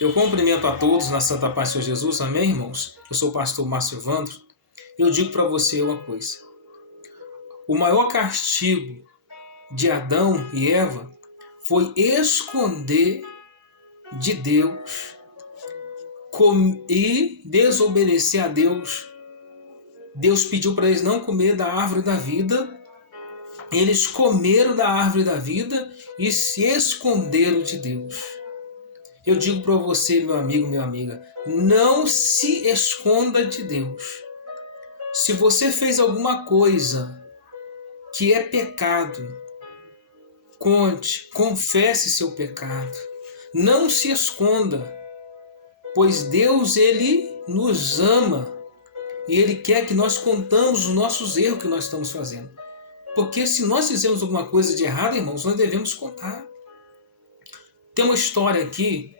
Eu cumprimento a todos na Santa Paz do Senhor Jesus, amém, irmãos? Eu sou o pastor Márcio Evandro. Eu digo para você uma coisa. O maior castigo de Adão e Eva foi esconder de Deus e desobedecer a Deus. Deus pediu para eles não comer da árvore da vida. Eles comeram da árvore da vida e se esconderam de Deus. Eu digo para você, meu amigo, minha amiga, não se esconda de Deus. Se você fez alguma coisa que é pecado, conte, confesse seu pecado. Não se esconda, pois Deus, Ele nos ama e Ele quer que nós contamos os nossos erros que nós estamos fazendo. Porque se nós fizemos alguma coisa de errado, irmãos, nós devemos contar. Tem uma história aqui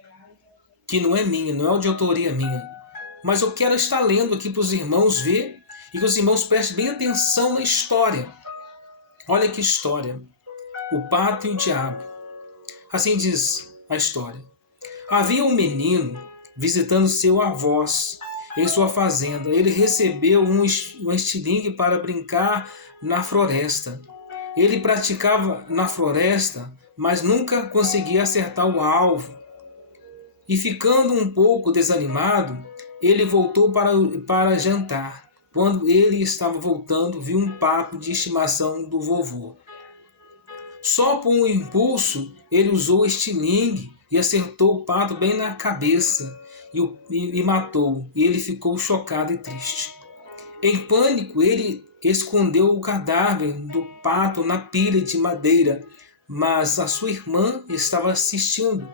que não é minha, não é de autoria minha, mas eu quero estar lendo aqui para os irmãos ver e que os irmãos prestem bem atenção na história. Olha que história. O pato e o diabo. Assim diz a história. Havia um menino visitando seu avós em sua fazenda. Ele recebeu um estilingue para brincar na floresta. Ele praticava na floresta, mas nunca conseguia acertar o alvo. E ficando um pouco desanimado, ele voltou para jantar. Quando ele estava voltando, viu um pato de estimação do vovô. Só por um impulso, ele usou o estilingue e acertou o pato bem na cabeça e matou. E ele ficou chocado e triste. Em pânico, ele escondeu o cadáver do pato na pilha de madeira, mas a sua irmã estava assistindo.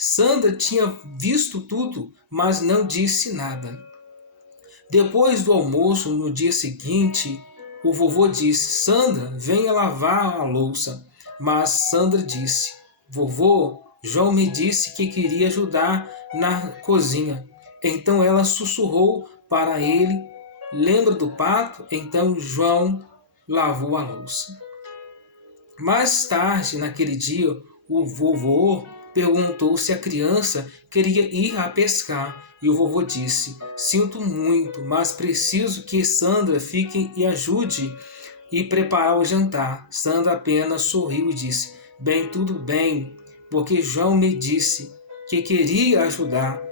Sandra tinha visto tudo, mas não disse nada. Depois do almoço, no dia seguinte, o vovô disse: Sandra, venha lavar a louça. Mas Sandra disse: Vovô, João me disse que queria ajudar na cozinha. Então ela sussurrou para ele: Lembra do pato? Então João lavou a louça. Mais tarde, naquele dia, o vovô perguntou se a criança queria ir a pescar. E o vovô disse: Sinto muito, mas preciso que Sandra fique e ajude e preparar o jantar. Sandra apenas sorriu e disse: Bem, tudo bem, porque João me disse que queria ajudar.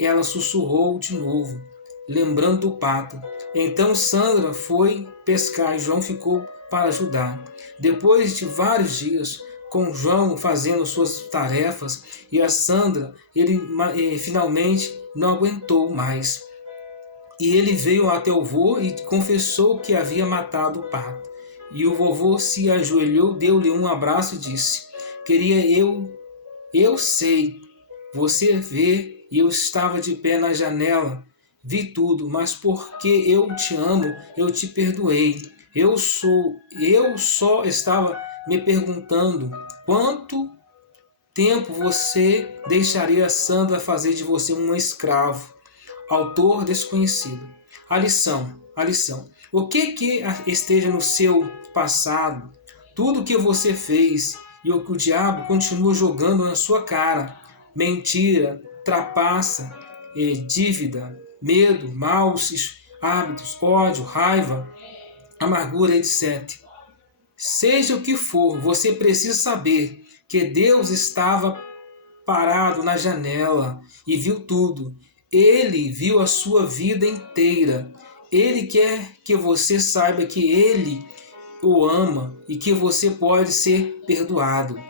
Ela sussurrou de novo, lembrando do pato. Então Sandra foi pescar e João ficou para ajudar. Depois de vários dias, com João fazendo suas tarefas e a Sandra, ele finalmente não aguentou mais. E ele veio até o vovô e confessou que havia matado o pato. E o vovô se ajoelhou, deu-lhe um abraço e disse: Eu sei, você vê, e eu estava de pé na janela, vi tudo, mas porque eu te amo, eu te perdoei. Eu só estava me perguntando quanto tempo você deixaria Sandra fazer de você um escravo. Autor desconhecido. A lição. O que esteja no seu passado, tudo que você fez e o que o diabo continua jogando na sua cara, mentira, trapaça, dívida, medo, maus hábitos, ódio, raiva, amargura, etc. Seja o que for, você precisa saber que Deus estava parado na janela e viu tudo. Ele viu a sua vida inteira. Ele quer que você saiba que Ele o ama e que você pode ser perdoado.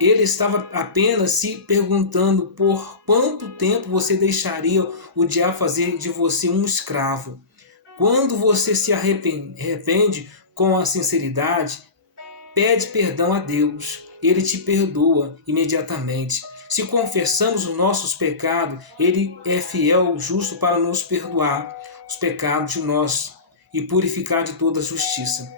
Ele estava apenas se perguntando por quanto tempo você deixaria o diabo fazer de você um escravo. Quando você se arrepende com a sinceridade, pede perdão a Deus. Ele te perdoa imediatamente. Se confessamos os nossos pecados, Ele é fiel, justo para nos perdoar os pecados de nós e purificar de toda justiça.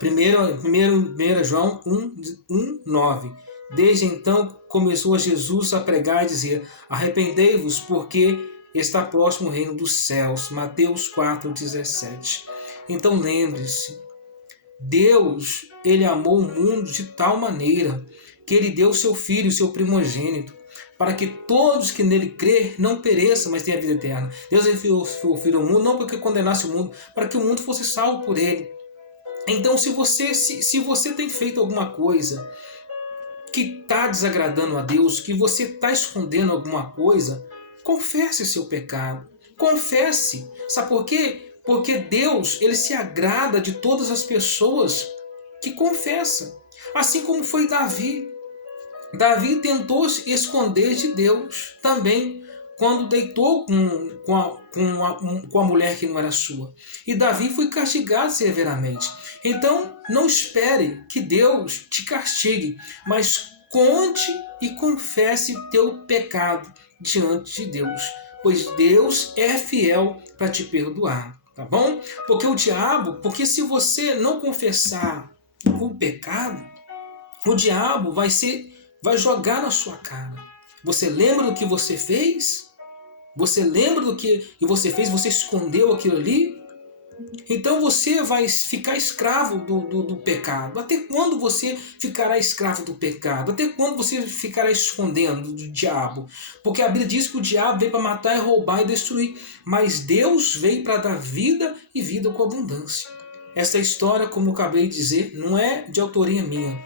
1 João 1:9. Desde então começou Jesus a pregar e dizer: Arrependei-vos, porque está próximo o reino dos céus. Mateus 4:17. Então lembre-se, Deus, Ele amou o mundo de tal maneira que Ele deu seu Filho, seu primogênito. para que todos que nele crer não pereçam, mas tenham a vida eterna. Deus enviou o Filho ao mundo não para que condenasse o mundo, para que o mundo fosse salvo por ele. Então, se você tem feito alguma coisa que está desagradando a Deus, que você está escondendo alguma coisa, confesse seu pecado. Confesse. Sabe por quê? Porque Deus, ele se agrada de todas as pessoas que confessam. Assim como foi Davi. Davi tentou se esconder de Deus também quando deitou com a mulher que não era sua. E Davi foi castigado severamente. Então, não espere que Deus te castigue, mas conte e confesse teu pecado diante de Deus, pois Deus é fiel para te perdoar, tá bom? Porque se você não confessar o pecado, o diabo vai jogar na sua cara. Você lembra do que você fez? Você lembra do que você fez? Você escondeu aquilo ali? Então você vai ficar escravo do pecado. Até quando você ficará escravo do pecado? Até quando você ficará escondendo do diabo? Porque a Bíblia diz que o diabo veio para matar, roubar e destruir. Mas Deus veio para dar vida e vida com abundância. Essa história, como eu acabei de dizer, não é de autoria minha.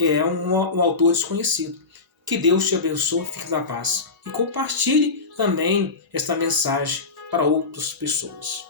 É um autor desconhecido. Que Deus te abençoe, fique na paz. E compartilhe também esta mensagem para outras pessoas.